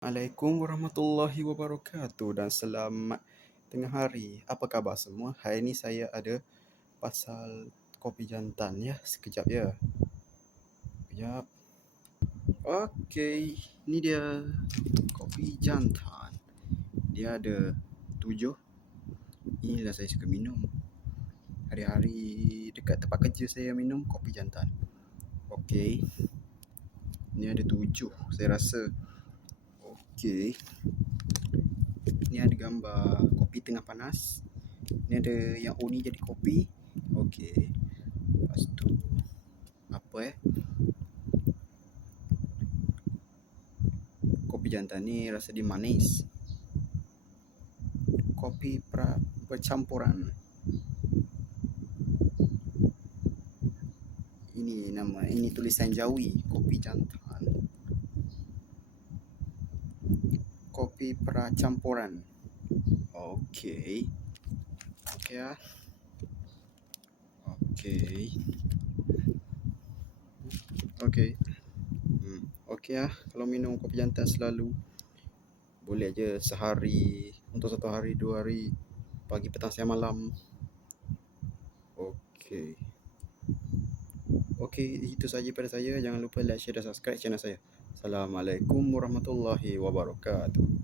Assalamualaikum warahmatullahi wabarakatuh dan selamat tengah hari. Apa khabar semua? Hari ini saya ada pasal kopi jantan ya. Sekejap ya. Sekejap. Okey, ini dia kopi jantan. Dia ada 7. Inilah saya suka minum. Hari-hari dekat tempat kerja saya minum kopi jantan. Okey. Ini ada 7. Saya rasa okey. Ni ada gambar kopi tengah panas. Ni ada yang ni jadi kopi. Okey. Lepas tu apa kopi jantan ni rasa dia manis. Kopi percampuran. Ini tulisan Jawi, kopi jantan. Kopi percampuran. Okey. Okey ah. Okey. Okey. Okey ah, kalau minum kopi jantan selalu boleh je sehari, untuk 1 hari, 2 hari, pagi, petang, siang, malam. Okey. Okey, itu saja pada saya. Jangan lupa like, share dan subscribe channel saya. Assalamualaikum warahmatullahi wabarakatuh.